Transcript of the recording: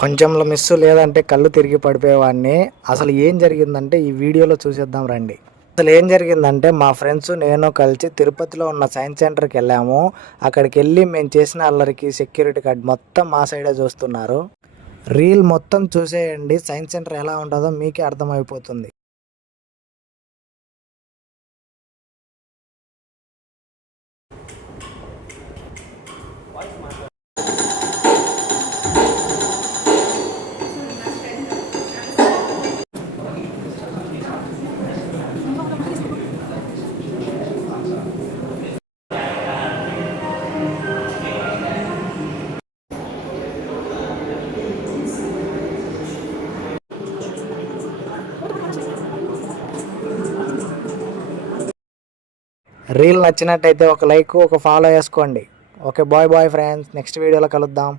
కొంచెంలో మిస్సు లేదంటే కళ్ళు తిరిగి పడిపోయేవాడిని. అసలు ఏం జరిగిందంటే ఈ వీడియోలో చూసేద్దాం రండి. అసలు ఏం జరిగిందంటే మా ఫ్రెండ్స్ నేను కలిసి తిరుపతిలో ఉన్న సైన్స్ సెంటర్కి వెళ్ళాము. అక్కడికి వెళ్ళి మేము చేసిన అల్లరికి సెక్యూరిటీ గార్డ్ మొత్తం మా సైడే చూస్తున్నారు. రీల్ మొత్తం చూసేయండి, సైన్స్ సెంటర్ ఎలా ఉంటుందో మీకే అర్థమైపోతుంది. రీల్ నచ్చినట్టయితే ఒక లైక్, ఒక ఫాలో చేసుకోండి. ఓకే, బాయ్ ఫ్రెండ్స్, నెక్స్ట్ వీడియోలో కలుద్దాం.